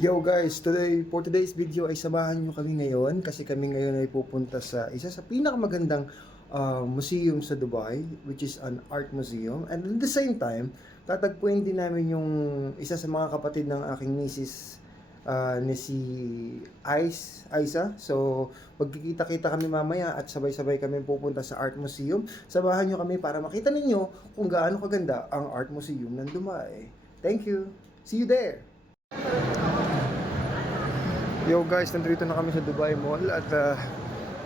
Yo guys, for today's video ay samahan nyo kami ngayon kasi kami ngayon ay pupunta sa isa sa pinakamagandang museum sa Dubai, which is an art museum. And at the same time, tatagpuin din namin yung isa sa mga kapatid ng aking misis, ni si Aiza. So, magkikita-kita kami mamaya at sabay-sabay kami pupunta sa art museum. Samahan nyo kami para makita ninyo kung gaano kaganda ang art museum ng Dubai. Thank you! See you there! Yo guys, nandito na kami sa Dubai Mall at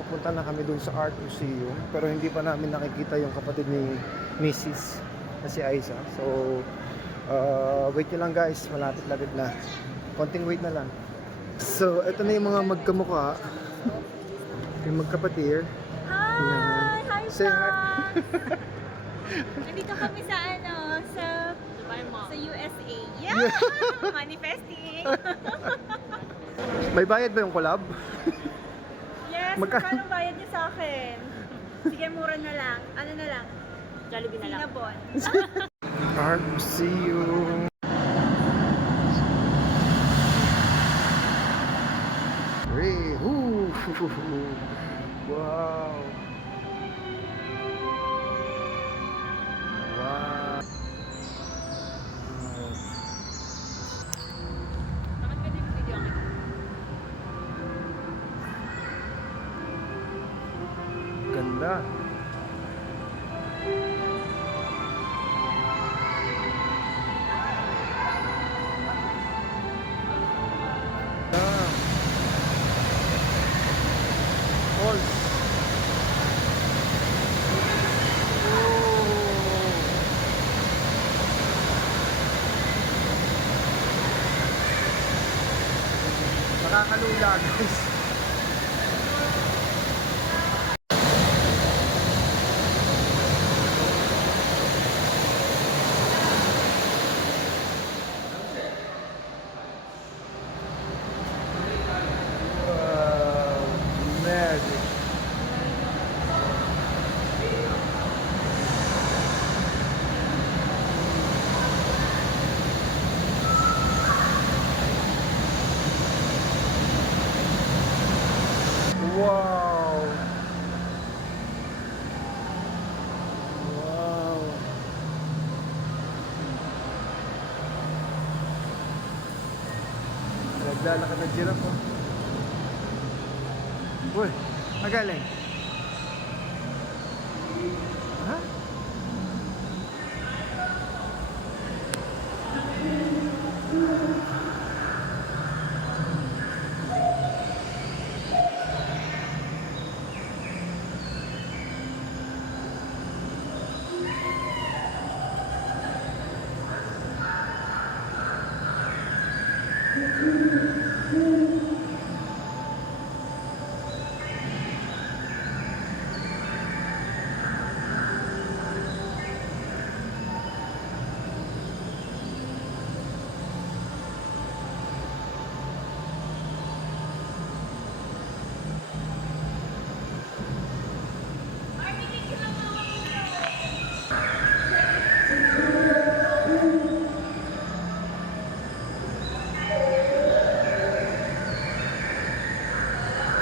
pupunta na kami dun sa Art Museum, pero hindi pa namin nakikita yung kapatid ni Mrs. na si Aiza. So, wait nyo lang guys, malapit-lapit na. Konting wait na lang. So, ito na yung mga magkamukha, yung magkapatid. Hi! Hi, Say hi. Nandito kami sa Dubai Mall. Sa USA. Yeah! Manifesting! May bayad ba yung collab? Yes, magkano bayad niyo sa akin? Sige, mura na lang. Ano na lang? Jollibee na lang. Cinnabon. Art Museum. Wow. Wow. Bakit pwede yung video ako? Ganda. Falls. Nakakalula guys. Magic. Wow. Wow. Naglalakad na giraffe oh. Uy, magaling. Ha?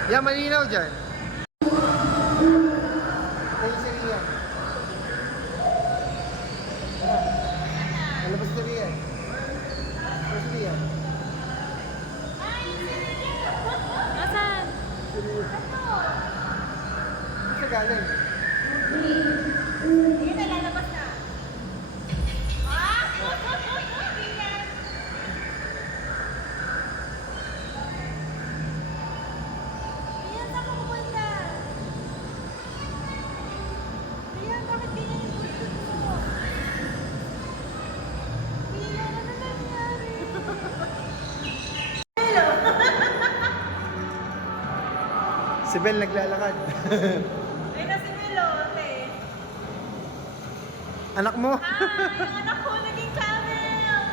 Yeah, malinaw dyan. Ito yung si Rian. Malabas na Rian. Malabas na Rian. Nasaan? Si Rian. Saan galing? Yun na, lalabas na. Rian, saan ka pupunta? Rian, bakit di na yung gusto mo? Rian, ano nangyari? Si Bel naglalakad. Ay, na si Melote. Anak mo? Yung anak ko naging camel!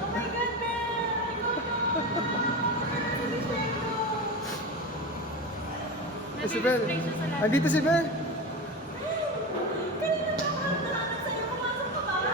Oh my God, Bel! Ikaw to! Si Bel. Andito si Bel. Kanina ba ako nagdaanan sa'yo? Pumasok ka ba?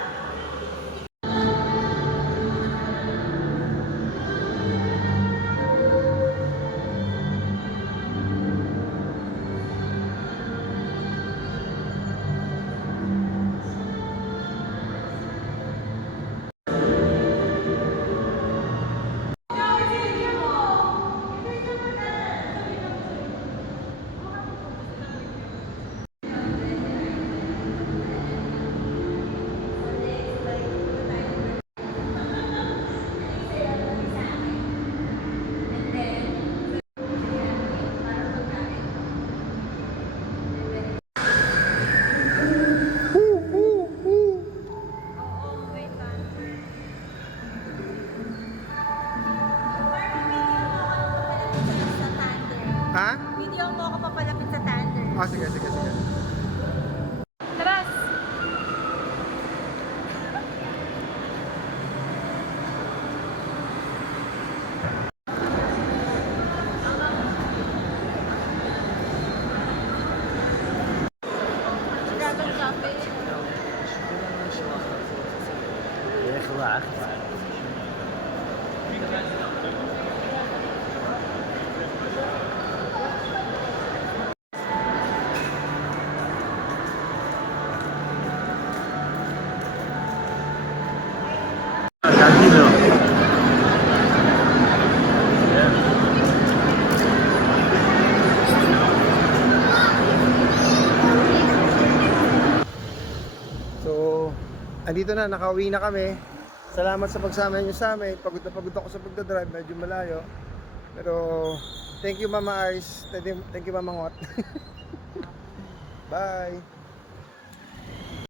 sige, sige, sige. Taras! Gatong cafe. So, andito na, nakauwi na kami. Salamat sa pagsama niyo sa amin. Pagod na pagod ako sa pagdadrive, medyo malayo. Pero, thank you Mama Ice. Thank you Mama Ngot. Bye!